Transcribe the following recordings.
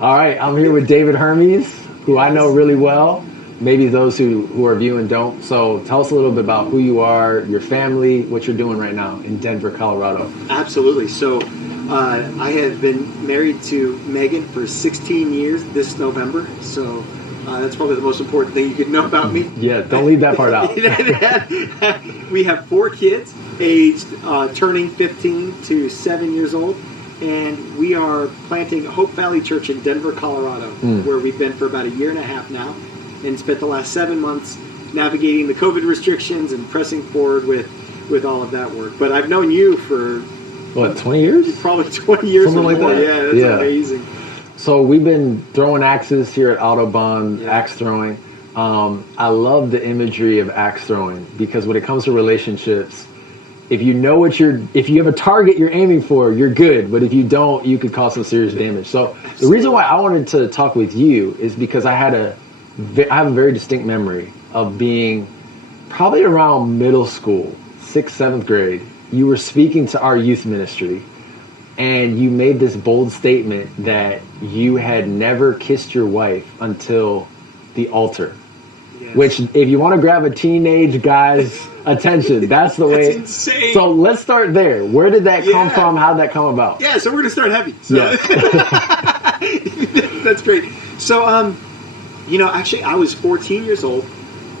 All right, I'm here with David Hermes, who I know really well. Maybe those who are viewing don't. So tell us a little bit about who you are, your family, what you're doing right now in Denver, Colorado. Absolutely. So I have been married to Megan for 16 years this November. So that's probably the most important thing you could know about me. Yeah, don't leave that part out. We have 4 kids, aged turning 15 to 7 years old. And we are planting Hope Valley Church in Denver, Colorado, where we've been for about a year and a half now, and spent the last 7 months navigating the COVID restrictions and pressing forward with all of that work. But I've known you for... What, 20 years? Probably 20 years Something or like more. that? Yeah, that's amazing. So we've been throwing axes here at Autobahn, axe throwing. I love the imagery of axe throwing because when it comes to relationships, if you know if you have a target you're aiming for, you're good. But if you don't, you could cause some serious damage. So the reason why I wanted to talk with you is because I have a very distinct memory of being probably around middle school, 6th, 7th grade. You were speaking to our youth ministry, and you made this bold statement that you had never kissed your wife until the altar. Yes. Which, if you want to grab a teenage guy's attention, that's the way. That's insane. So let's start there. Where did that come from? How did that come about? Yeah, so we're going to start heavy. So. That's great. So, actually, I was 14 years old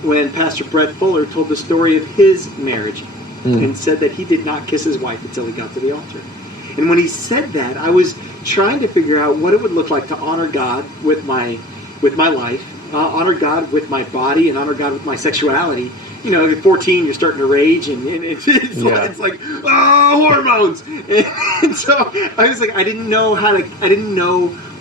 when Pastor Brett Fuller told the story of his marriage and said that he did not kiss his wife until he got to the altar. And when he said that, I was trying to figure out what it would look like to honor God with my life, honor God with my body, and honor God with my sexuality. You know, at 14, you're starting to rage, and it's like, oh, hormones. And so I was like, I didn't know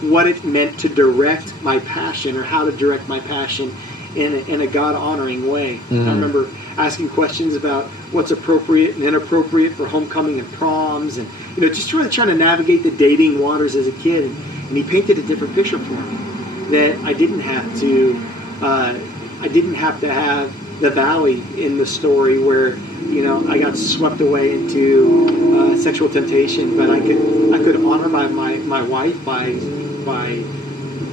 what it meant to direct my passion or how to direct my passion in a God-honoring way. I remember asking questions about what's appropriate and inappropriate for homecoming and proms, and just really trying to navigate the dating waters as a kid. And he painted a different picture for me, that I didn't have to have the valley in the story where I got swept away into sexual temptation, but I could honor my wife by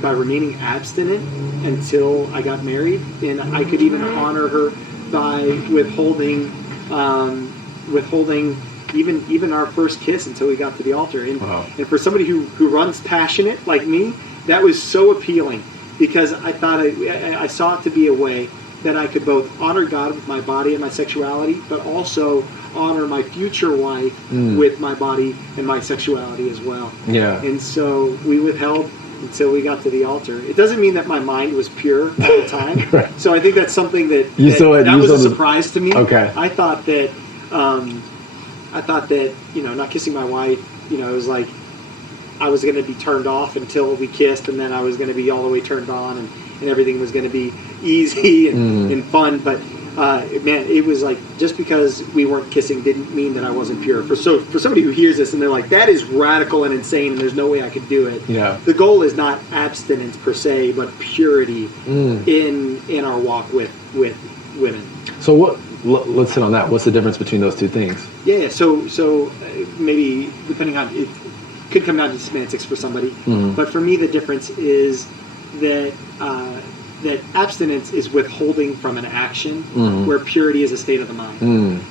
remaining abstinent until I got married, and I could even honor her by withholding even our first kiss until we got to the altar. And for somebody who runs passionate like me, that was so appealing, because I thought I saw it to be a way that I could both honor God with my body and my sexuality, but also honor my future wife with my body and my sexuality as well. Yeah. And so we withheld until we got to the altar. It doesn't mean that my mind was pure all the time. Right. So I think that's something that was a surprise to me. Okay. I thought that not kissing my wife, it was like I was going to be turned off until we kissed, and then I was going to be all the way turned on, and everything was going to be easy and fun. But man, it was like, just because we weren't kissing didn't mean that I wasn't pure. For somebody who hears this and they're like, that is radical and insane, and there's no way I could do it. Yeah. The goal is not abstinence per se, but purity in our walk with women. So let's hit on that. What's the difference between those two things? Yeah. So maybe depending on it. Could come down to semantics for somebody, but for me the difference is that abstinence is withholding from an action, where purity is a state of the mind.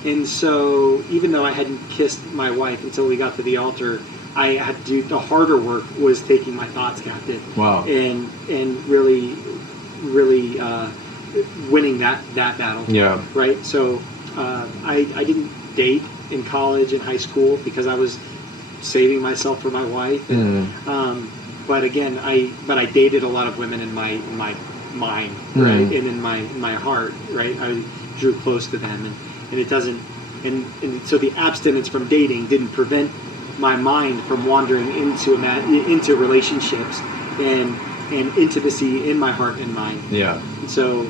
And so even though I hadn't kissed my wife until we got to the altar, I had to do the harder work, was taking my thoughts captive. Wow. And really winning that battle. Yeah. Right. So I didn't date in college and high school because I was saving myself for my wife, but again, I dated a lot of women in my mind, right, and in my heart, right. I drew close to them, and it doesn't, and so the abstinence from dating didn't prevent my mind from wandering into relationships and intimacy in my heart and mind. Yeah. And so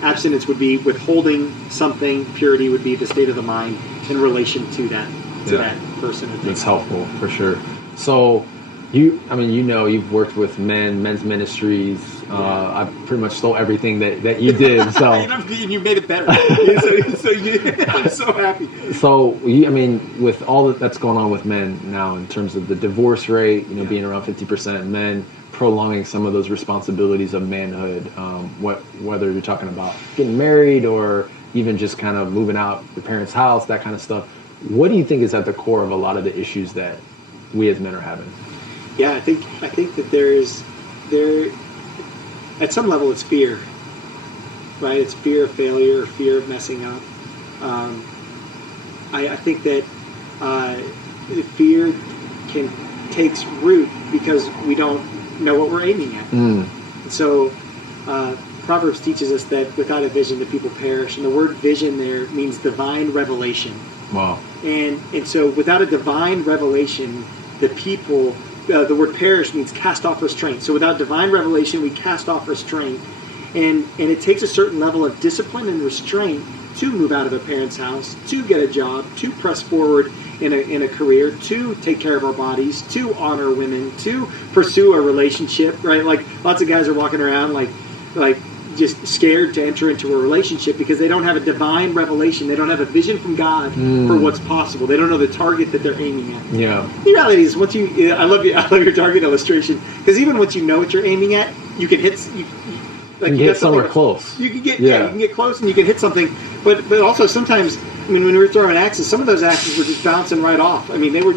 abstinence would be withholding something. Purity would be the state of the mind in relation to that person. That's helpful for sure. So I mean, you've worked with men's ministries. I pretty much stole everything that you did. So, You made it better. I'm so happy. so I mean, with all that's going on with men now in terms of the divorce rate, being around 50%, men prolonging some of those responsibilities of manhood, whether you're talking about getting married or even just kind of moving out your parents' house, that kind of stuff. What do you think is at the core of a lot of the issues that we as men are having? Yeah, I think that there at some level it's fear, right? It's fear of failure, fear of messing up. I think that fear takes root because we don't know what we're aiming at. So Proverbs teaches us that without a vision, the people perish, and the word vision there means divine revelation. Wow. And so without a divine revelation, the people, the word perish means cast off restraint. So without divine revelation, we cast off restraint. And it takes a certain level of discipline and restraint to move out of a parent's house, to get a job, to press forward in a career, to take care of our bodies, to honor women, to pursue a relationship, right? Like lots of guys are walking around like just scared to enter into a relationship because they don't have a divine revelation. They don't have a vision from God for what's possible. They don't know the target that they're aiming at. Yeah. The reality is, I love your target illustration because even once you know what you're aiming at, you can hit. You can get somewhere close. You can get you can get close and you can hit something. But also sometimes, I mean, when we were throwing axes, some of those axes were just bouncing right off. I mean, they were.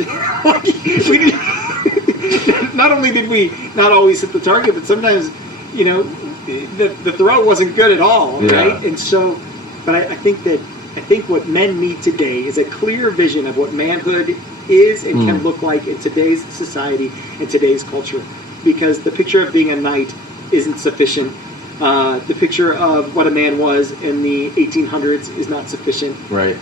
Not only did we not always hit the target, but sometimes, the throw wasn't good at all, right? And so, but I think what men need today is a clear vision of what manhood is and can look like in today's society and today's culture, because the picture of being a knight isn't sufficient. The picture of what a man was in the 1800s is not sufficient. Right.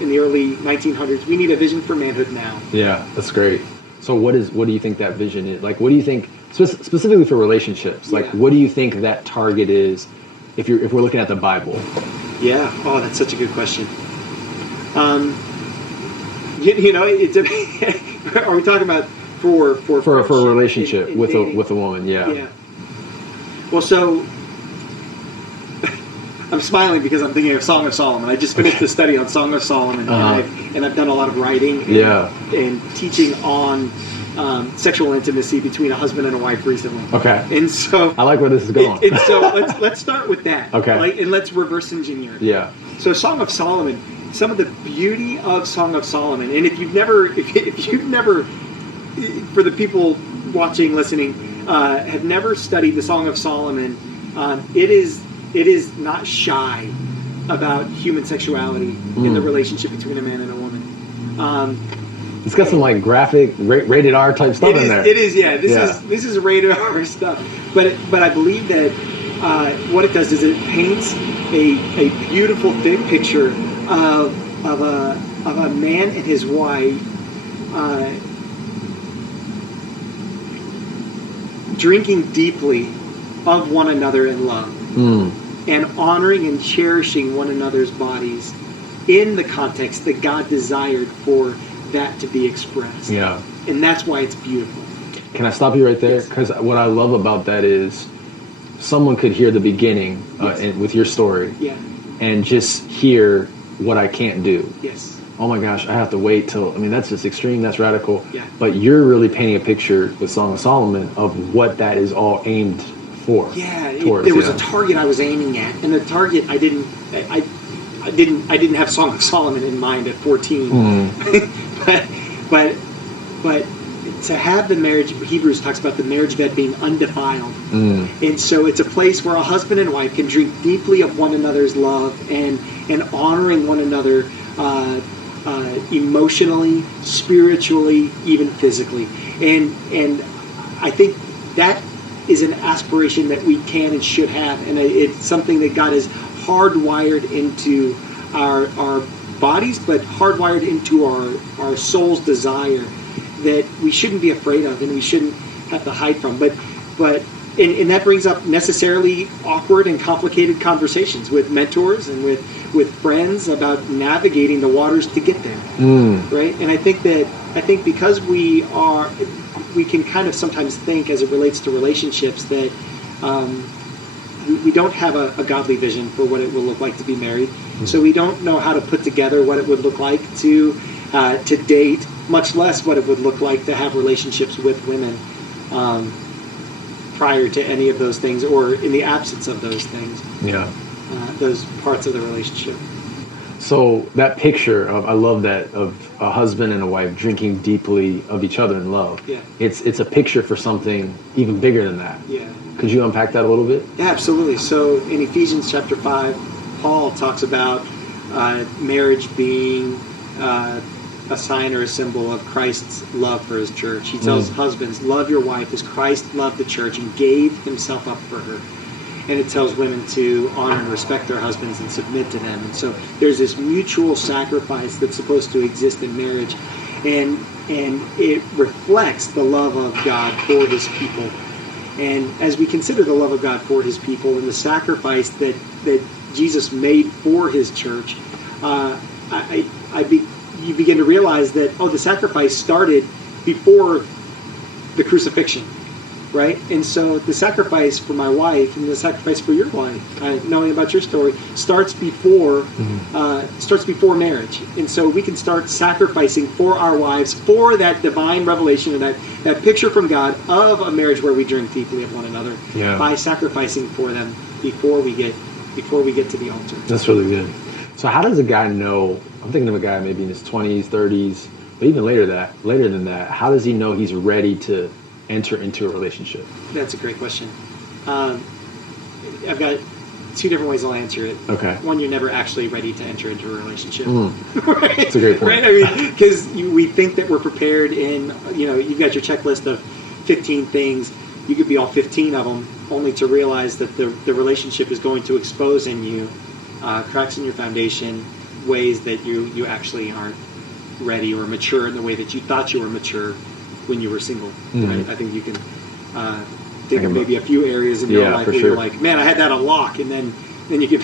In the early 1900s, we need a vision for manhood now. Yeah, that's great. So what do you think that vision is? Like, what do you think specifically for relationships? Like, what do you think that target is if we're looking at the Bible? Yeah. Oh, that's such a good question. Are we talking about for a relationship with a woman? Yeah. Yeah. Well, so I'm smiling because I'm thinking of Song of Solomon. I just finished the study on Song of Solomon, and I've done a lot of writing and teaching on sexual intimacy between a husband and a wife recently. Okay. And so I like where this is going. And so let's start with that. Okay. And let's reverse engineer it. Yeah. So Song of Solomon, some of the beauty of Song of Solomon, and if you've never, for the people watching, listening, have never studied the Song of Solomon, it is not shy about human sexuality in the relationship between a man and a woman. It's got some like graphic, rated R type stuff in there. It is, yeah. This is rated R stuff. But I believe that what it does is it paints a beautiful thick picture of a man and his wife drinking deeply of one another in love. And honoring and cherishing one another's bodies in the context that God desired for that to be expressed. Yeah. And that's why it's beautiful. Can I stop you right there? Because what I love about that is someone could hear the beginning with your story and just hear what I can't do. Yes. Oh my gosh, I have to wait till, that's just extreme, that's radical. Yeah. But you're really painting a picture with Song of Solomon of what that is all aimed for. Yeah, there was a target I was aiming at, and the target I didn't have Song of Solomon in mind at 14. but to have the marriage, Hebrews talks about the marriage bed being undefiled, and so it's a place where a husband and wife can drink deeply of one another's love and honoring one another emotionally, spiritually, even physically, and I think that is an aspiration that we can and should have, and it's something that God has hardwired into our bodies, but hardwired into our soul's desire that we shouldn't be afraid of and we shouldn't have to hide from. But and that brings up necessarily awkward and complicated conversations with mentors and with friends about navigating the waters to get there, right? And I think because we can kind of sometimes think, as it relates to relationships, that we don't have a godly vision for what it will look like to be married. So we don't know how to put together what it would look like to date, much less what it would look like to have relationships with women prior to any of those things, or in the absence of those things. Yeah. Those parts of the relationship. So that picture of, I love that, of a husband and a wife drinking deeply of each other in love. Yeah. It's a picture for something even bigger than that. Yeah. Could you unpack that a little bit? Yeah, absolutely. So in Ephesians chapter 5, Paul talks about marriage being a sign or a symbol of Christ's love for his church. He tells husbands, love your wife as Christ loved the church and gave himself up for her. And it tells women to honor and respect their husbands and submit to them. And so there's this mutual sacrifice that's supposed to exist in marriage. And it reflects the love of God for his people. And as we consider the love of God for his people and the sacrifice that Jesus made for his church, you begin to realize that, the sacrifice started before the crucifixion, right? And so the sacrifice for my wife and the sacrifice for your wife, knowing about your story, starts before marriage. And so we can start sacrificing for our wives, for that divine revelation and that picture from God of a marriage where we drink deeply of one another, by sacrificing for them before we get to the altar. That's really good. So how does a guy know? I'm thinking of a guy maybe in his 20s, 30s, but even later than that. How does he know he's ready to enter into a relationship? That's a great question. I've got two different ways I'll answer it. Okay. One, you're never actually ready to enter into a relationship. Right? That's a great point. Right? I mean, because we think that we're prepared in, you've got your checklist of 15 things. You could be all 15 of them, only to realize that the relationship is going to expose in you cracks in your foundation, ways that you actually aren't ready or mature in the way that you thought you were mature when you were single. Right? I think you can think of maybe a few areas in your life where you're like, man, I had that on lock, and then you get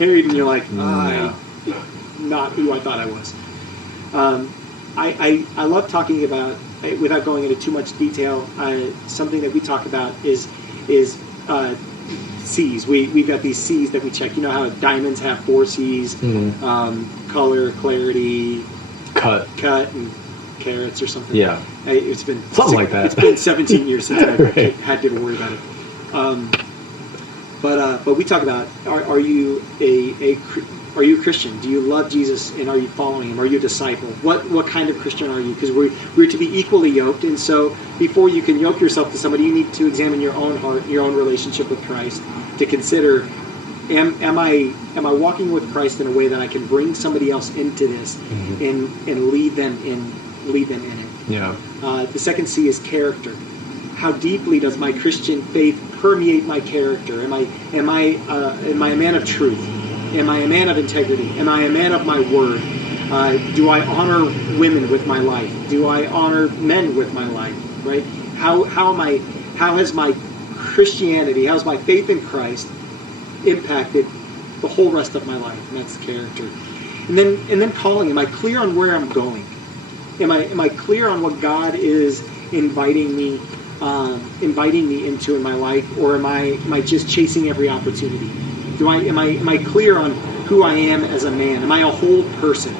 married and you're like, I'm not who I thought I was. I love talking about, without going into too much detail, something that we talk about is C's. We've got these C's that we check. You know how diamonds have 4 C's: color, clarity, cut, and carats or something. Yeah, it's been something like that. It's been 17 years since I had to worry about it. But we talk about, are you a Christian? Do you love Jesus and are you following him? Are you a disciple? What kind of Christian are you? Because we're to be equally yoked, and so before you can yoke yourself to somebody, you need to examine your own heart, your own relationship with Christ, to consider, am I walking with Christ in a way that I can bring somebody else into this and lead them in it. Yeah. The second C is character. How deeply does my Christian faith permeate my character? Am I a man of truth? Am I a man of integrity? Am I a man of my word? Do I honor women with my life? Do I honor men with my life? Right? How has my Christianity, how's my faith in Christ impacted the whole rest of my life? And that's character. And then calling. Am I clear on where I'm going? Am I clear on what God is inviting me into in my life, or am I just chasing every opportunity? Am I clear on who I am as a man? Am I a whole person?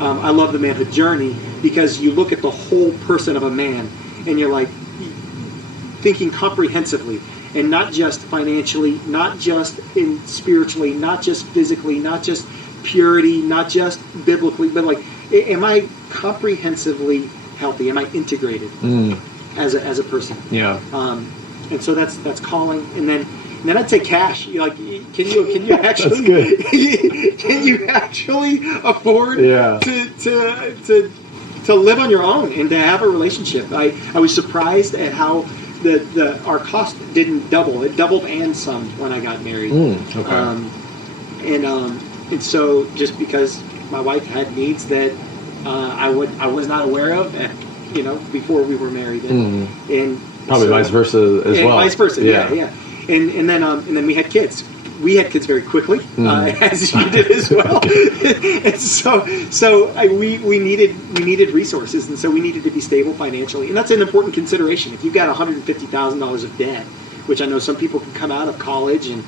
I love the manhood journey because you look at the whole person of a man and you're like thinking comprehensively, and not just financially, not just spiritually, not just physically, not just purity, not just biblically, but like, am I comprehensively healthy? Am I integrated as a person? Yeah. And so that's calling, and then I'd say cash. Like, can you actually can you actually afford to live on your own and to have a relationship? I was surprised at how our cost didn't double. It doubled and some when I got married. And so just because my wife had needs that I was not aware of, before we were married, and Probably so- vice versa as and well. vice versa, yeah. And then we had kids. We had kids very quickly, as you did as well. And we needed resources, and so we needed to be stable financially, and that's an important consideration. If you've got $150,000 of debt, which I know some people can come out of college and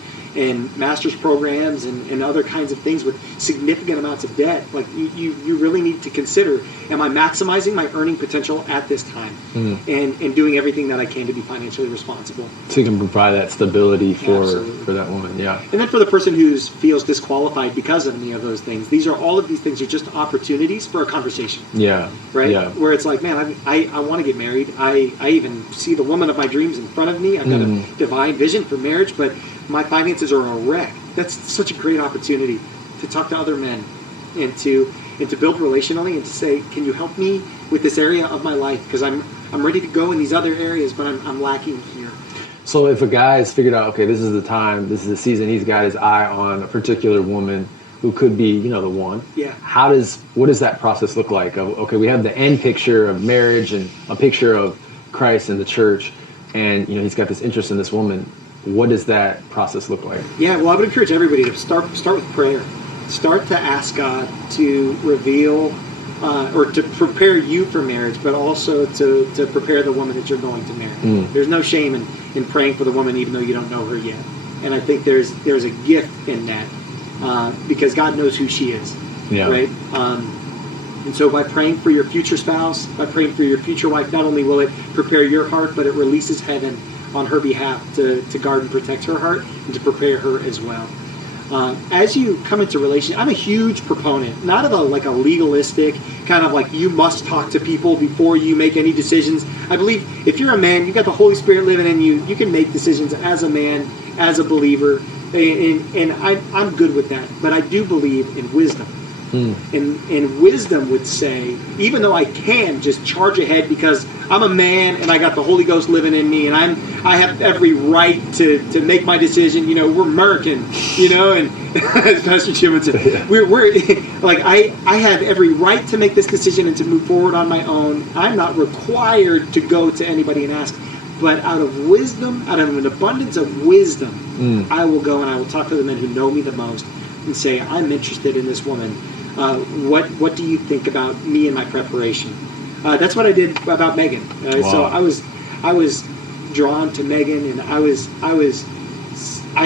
master's programs and other kinds of things with significant amounts of debt, like you really need to consider, am I maximizing my earning potential at this time, and doing everything that I can to be financially responsible. So you can provide that stability for Absolutely. that woman, yeah. And then for the person who feels disqualified because of any of those things, all of these things are just opportunities for a conversation. Yeah. Right? Yeah. Where it's like, man, I want to get married. I even see the woman of my dreams in front of me. I've got a divine vision for marriage, but my finances are a wreck. That's such a great opportunity to talk to other men and to build relationally and to say, can you help me with this area of my life? Because I'm ready to go in these other areas, but I'm lacking here. So if a guy has figured out, okay, this is the time, this is the season, he's got his eye on a particular woman who could be, the one. Yeah. What does that process look like? Okay, we have the end picture of marriage and a picture of Christ and the church, and he's got this interest in this woman. What does that process look like? Yeah, well, I would encourage everybody to start with prayer. Start to ask God to reveal or to prepare you for marriage, but also to prepare the woman that you're going to marry. There's no shame in praying for the woman even though you don't know her yet. And I think there's a gift in that because God knows who she is, right? And so by praying for your future spouse, by praying for your future wife, not only will it prepare your heart, but it releases heaven on her behalf to guard and protect her heart and to prepare her as well. As you come into relation, I'm a huge proponent, not of a legalistic kind of like you must talk to people before you make any decisions. I believe if you're a man, you've got the Holy Spirit living in you, you can make decisions as a man, as a believer, and I'm good with that. But I do believe in wisdom. And wisdom would say, even though I can just charge ahead because I'm a man and I got the Holy Ghost living in me and I have every right to make my decision. We're American, and as Pastor Jim would say, we're like I have every right to make this decision and to move forward on my own. I'm not required to go to anybody and ask. But out of wisdom, out of an abundance of wisdom, I will go and I will talk to the men who know me the most and say, I'm interested in this woman. What do you think about me and my preparation? That's what I did about Megan. Wow. So I was drawn to Megan, and I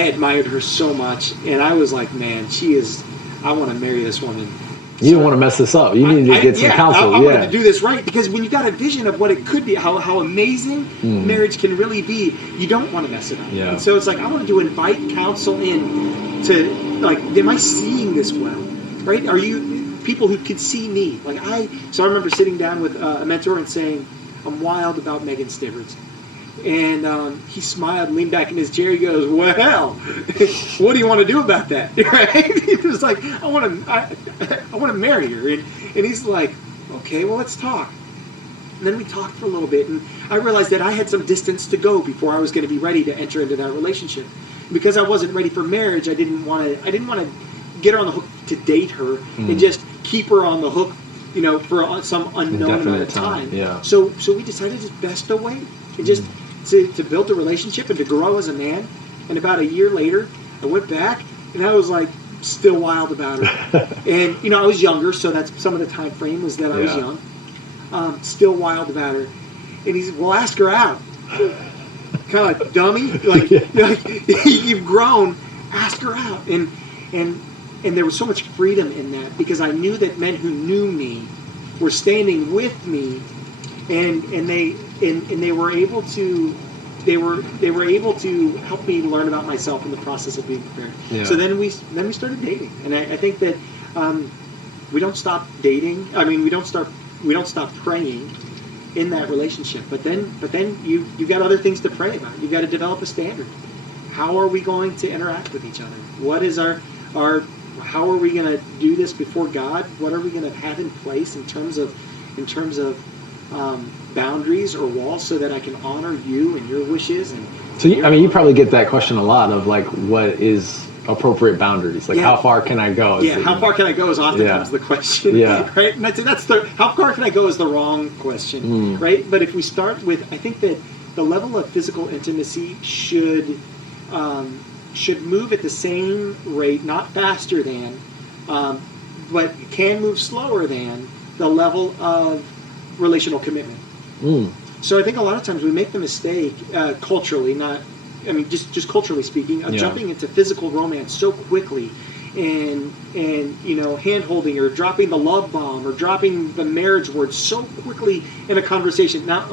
admired her so much, and I was like, man, I want to marry this woman. You don't want to mess this up. You need to get some counsel. I wanted to do this right because when you got a vision of what it could be, how amazing marriage can really be, you don't want to mess it up. Yeah. And so it's like I wanted to invite counsel in to am I seeing this well? Right? Are you people who could see me? So I remember sitting down with a mentor and saying, I'm wild about Megan Stiverts. And he smiled, leaned back in his chair. He goes, well, what do you want to do about that? Right? He was like, I want to marry her. And he's like, okay, well, let's talk. And then we talked for a little bit, and I realized that I had some distance to go before I was going to be ready to enter into that relationship. Because I wasn't ready for marriage, I didn't want to get her on the hook to date her and just keep her on the hook, for some unknown amount of time. Yeah. So we decided it's best to wait and just to build a relationship and to grow as a man. And about a year later, I went back and I was like still wild about her. And I was younger, so that's some of the time frame was that I was young. Still wild about her. And he said, "Well, ask her out." Kind of like dummy, like you've grown. Ask her out, and there was so much freedom in that because I knew that men who knew me were standing with me, and they were able to help me learn about myself in the process of being prepared. Yeah. So then we started dating, and I think that we don't stop dating. I mean, we don't stop praying in that relationship. But then you got other things to pray about. You got to develop a standard. How are we going to interact with each other? What is our how are we going to do this before God? What are we going to have in place in terms of boundaries or walls so that I can honor you and your wishes? And so you probably get that question a lot of like, what is appropriate boundaries? Like, Yeah. how far can I go? Yeah, how far can I go is oftentimes the question, Yeah. right? And I'd say how far can I go is the wrong question, right? But if we start with, I think that the level of physical intimacy should move at the same rate, not faster than, but can move slower than the level of relational commitment. So I think a lot of times we make the mistake culturally, just culturally speaking, of jumping into physical romance so quickly, and hand holding or dropping the love bomb or dropping the marriage word so quickly in a conversation. Now,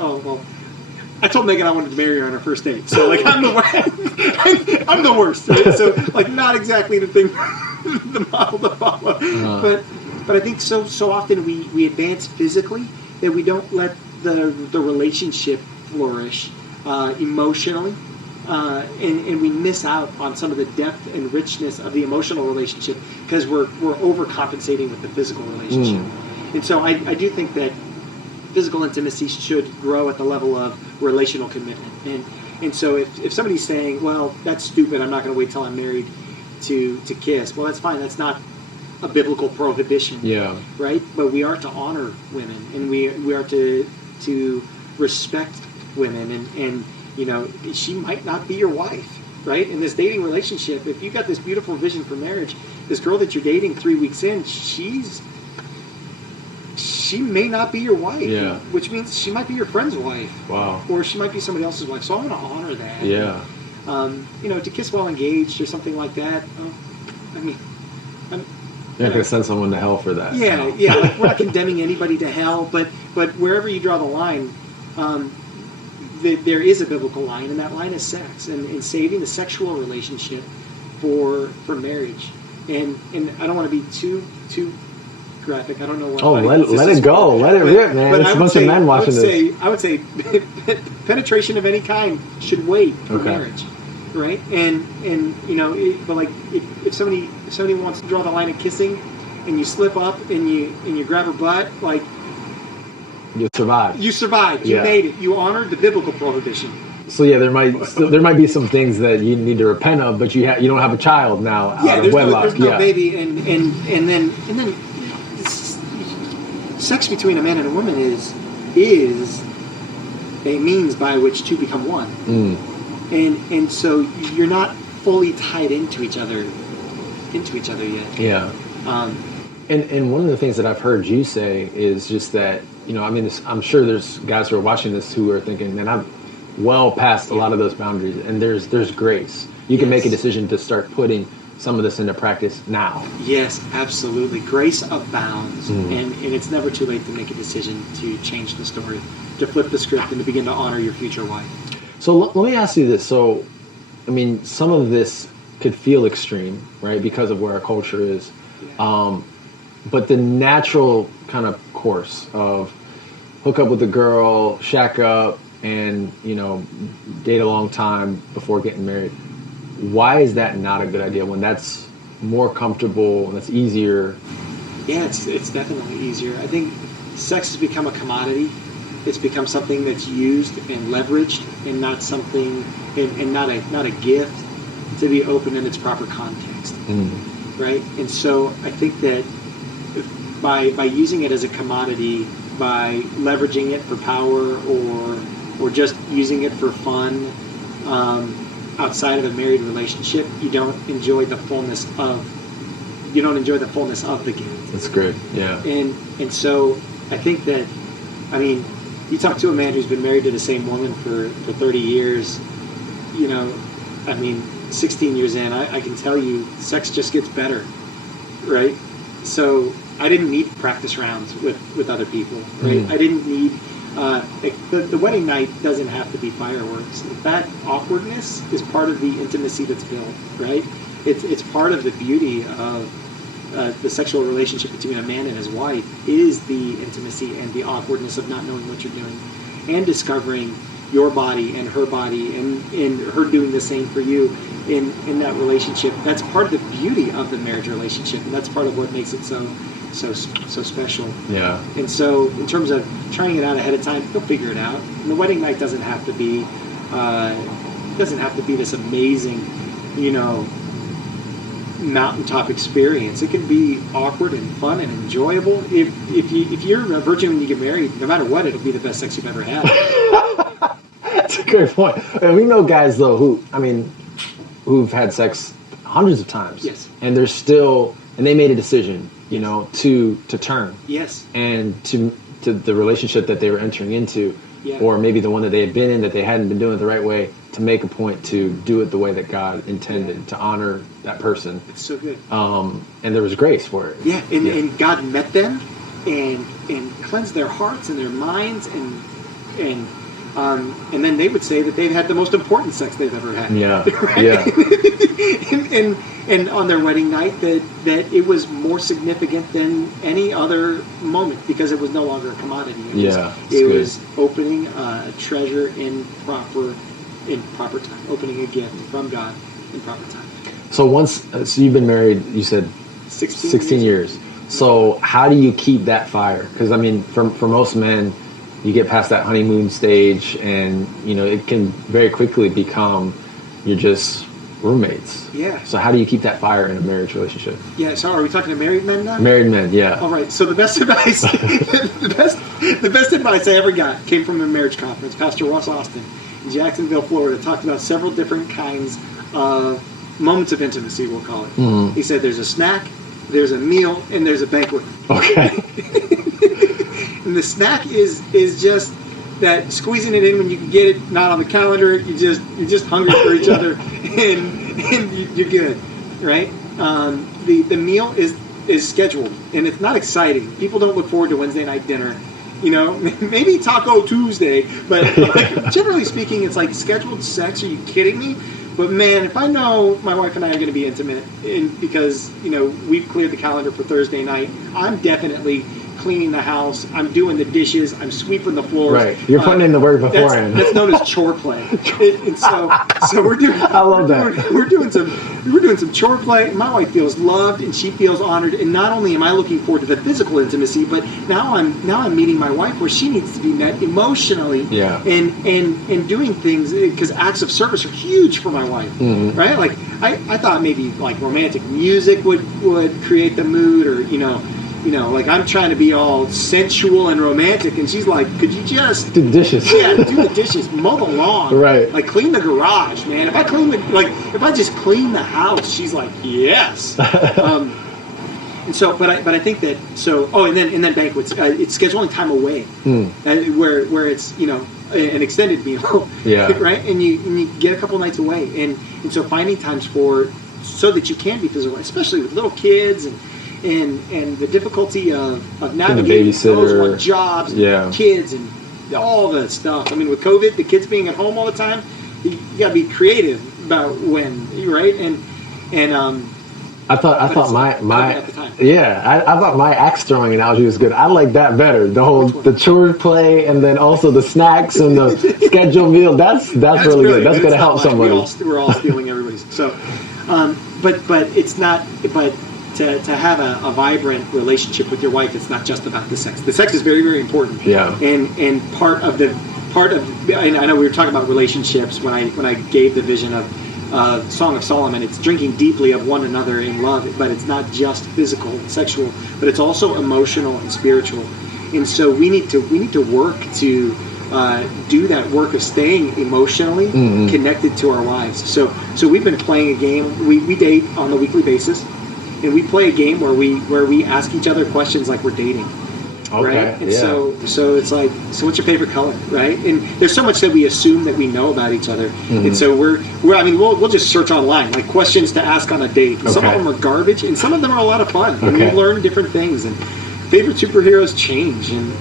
I told Megan I wanted to marry her on our first date, so like I'm the worst. Right? So like not exactly the thing, the model to follow. But I think so often we advance physically that we don't let the relationship flourish emotionally, and we miss out on some of the depth and richness of the emotional relationship because we're overcompensating with the physical relationship. And so I do think that physical intimacy should grow at the level of relational commitment. And so if somebody's saying, well, that's stupid, I'm not going to wait till I'm married to kiss, well, that's fine. That's not a biblical prohibition. Yeah. Right? But we are to honor women, and we are to respect women, and she might not be your wife, right? In this dating relationship, if you've got this beautiful vision for marriage, this girl that you're dating 3 weeks in, she may not be your wife, which means she might be your friend's wife. Wow. Or she might be somebody else's wife. So I want to honor that. Yeah. To kiss while engaged or something like that. You're not going to send someone to hell for that. Yeah, no. yeah. Like, we're not condemning anybody to hell, but wherever you draw the line, there is a biblical line, and that line is sex, and saving the sexual relationship for marriage. And I don't want to be too graphic. I don't know what. Oh, let it go. Let it rip, man. It's a bunch of men watching this. I would say penetration of any kind should wait for marriage, right? But like if somebody wants to draw the line of kissing, and you slip up and you grab her butt, like you survived. You survived. You made it. You honored the biblical prohibition. So yeah, there might be some things that you need to repent of, but you don't have a child now out of wedlock. There's no baby, and then sex between a man and a woman is a means by which two become one, and so you're not fully tied into each other yet. Yeah. And one of the things that I've heard you say is just that I'm sure there's guys who are watching this who are thinking, man, I'm well past a lot of those boundaries, and there's grace. You can make a decision to start putting some of this into practice now. Yes, absolutely. Grace abounds, and it's never too late to make a decision to change the story, to flip the script, and to begin to honor your future wife. So let me ask you this. So, some of this could feel extreme, right, because of where our culture is. Yeah. But the natural kind of course of hook up with a girl, shack up, and date a long time before getting married. Why is that not a good idea when that's more comfortable and that's easier? Yeah, it's definitely easier. I think sex has become a commodity. It's become something that's used and leveraged, and not something, and not a gift to be opened in its proper context, right? And so I think that by using it as a commodity, by leveraging it for power, or just using it for fun, outside of a married relationship, you don't enjoy the fullness of the gift. That's great. Yeah. And so I think that, you talk to a man who's been married to the same woman for 30 years, 16 years in, I can tell you, sex just gets better, right? So I didn't need practice rounds with other people, right? I didn't need the wedding night doesn't have to be fireworks. That awkwardness is part of the intimacy that's built, right? It's part of the beauty of the sexual relationship between a man and his wife is the intimacy and the awkwardness of not knowing what you're doing, and discovering your body and her body, and her doing the same for you in that relationship. That's part of the beauty of the marriage relationship, and that's part of what makes it so special. Yeah. And so in terms of trying it out ahead of time, you'll figure it out. And the wedding night doesn't have to be this amazing, mountaintop experience. It can be awkward and fun and enjoyable. If you're a virgin when you get married, no matter what, it'll be the best sex you've ever had. That's a great point. And we know guys though who've had sex hundreds of times. Yes. And they're still, and they made a decision, you know, to turn. Yes. And to the relationship that they were entering into, Yeah. or maybe the one that they had been in that they hadn't been doing it the right way, to make a point to do it the way that God intended, to honor that person. It's so good. And there was grace for it. Yeah, and God met them and cleansed their hearts and their minds and then they would say that they've had the most important sex they've ever had. Yeah, right? yeah. and on their wedding night that it was more significant than any other moment because it was no longer a commodity. It was opening a treasure in proper time, opening a gift from God in proper time. So so you've been married, you said 16 years. So how do you keep that fire? Because I mean, for most men, you get past that honeymoon stage, and you know it can very quickly become you're just roommates. Yeah. So how do you keep that fire in a marriage relationship? Yeah. So are we talking to married men now? Married men, yeah. All right. So the best advice, the best advice I ever got came from a marriage conference. Pastor Ross Austin in Jacksonville, Florida, talked about several different kinds of moments of intimacy. We'll call it. Mm-hmm. He said there's a snack, there's a meal, and there's a banquet. Okay. And the snack is just that squeezing it in when you can get it, not on the calendar. You're just hungry for each other, and you're good, right? The meal is scheduled, and it's not exciting. People don't look forward to Wednesday night dinner. You know, maybe Taco Tuesday, but like, generally speaking, it's like scheduled sex. Are you kidding me? But man, if I know my wife and I are going to be intimate, because you know we've cleared the calendar for Thursday night, I'm definitely cleaning the house. I'm doing the dishes. I'm sweeping the floors. Right, you're putting in the work beforehand. That's known as chore play. And so we're doing. I love that. We're doing some chore play. My wife feels loved and she feels honored. And not only am I looking forward to the physical intimacy, but now I'm meeting my wife where she needs to be met emotionally. Yeah. And doing things because acts of service are huge for my wife. Mm-hmm. Right. Like I thought maybe like romantic music would create the mood, or like I'm trying to be all sensual and romantic, and she's like, "Could you just do the dishes?" Yeah, do the dishes, mow the lawn, right? Like clean the garage, man. If I just clean the house, she's like, "Yes." And so, but I think that so. Oh, and then banquets. It's scheduling time away, where it's an extended meal, yeah, right? And you get a couple nights away, and so finding times so that you can be physical, especially with little kids and the difficulty of navigating those want jobs, kids, and all that stuff. I mean, with COVID, the kids being at home all the time, you got to be creative about when, right? And I thought my at the time. I thought my axe throwing analogy was good. I like that better. The chore play, and then also the snacks and the scheduled meal. That's really good. That's going to help somebody. We're all stealing everybody's. So, but it's not. But to have a vibrant relationship with your wife, it's not just about the sex. The sex is very, very important. Yeah. And part of I know we were talking about relationships when I gave the vision of Song of Solomon. It's drinking deeply of one another in love, but it's not just physical and sexual, but it's also emotional and spiritual. And so we need to work to do that work of staying emotionally connected to our wives. So we've been playing a game. We date on a weekly basis, and we play a game where we ask each other questions like we're dating. Okay, right? And so it's like, so what's your favorite color, right? And there's so much that we assume that we know about each other. And so we'll just search online, like questions to ask on a date. And some of them are garbage, and some of them are a lot of fun. And we learn different things. And favorite superheroes change, and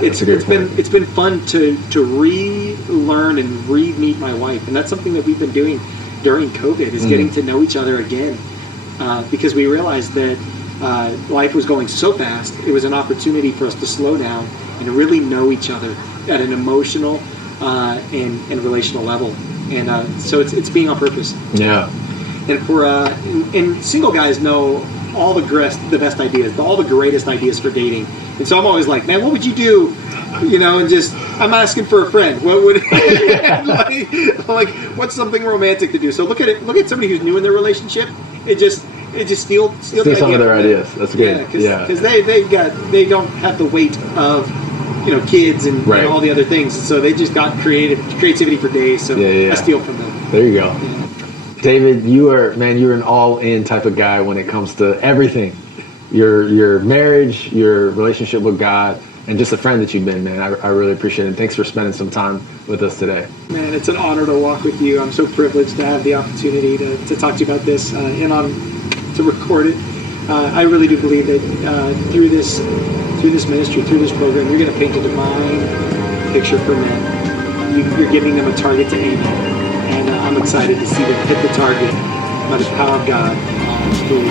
it's been fun to relearn and re-meet my wife, and that's something that we've been doing during COVID is getting to know each other again, because we realized that life was going so fast. It was an opportunity for us to slow down and really know each other at an emotional and relational level, and so it's being on purpose. Yeah. And for and single guys know all the best ideas, all the greatest ideas for dating. And so I'm always like, man, what would you do? And just I'm asking for a friend. What would like what's something romantic to do? So look at somebody who's new in their relationship it just steal Steal some of their ideas. That's good. Because they don't have the weight of kids and Right. all the other things, so they just got creativity for days. So I steal from them. There you go. Yeah. David, you're an all-in type of guy when it comes to everything. Your marriage, your relationship with God, and just a friend that you've been, man. I really appreciate it. Thanks for spending some time with us today. Man, it's an honor to walk with you. I'm so privileged to have the opportunity to talk to you about this to record it. I really do believe that through this ministry, through this program, you're going to paint a divine picture for men. You're giving them a target to aim at. And I'm excited to see them hit the target by the power of God through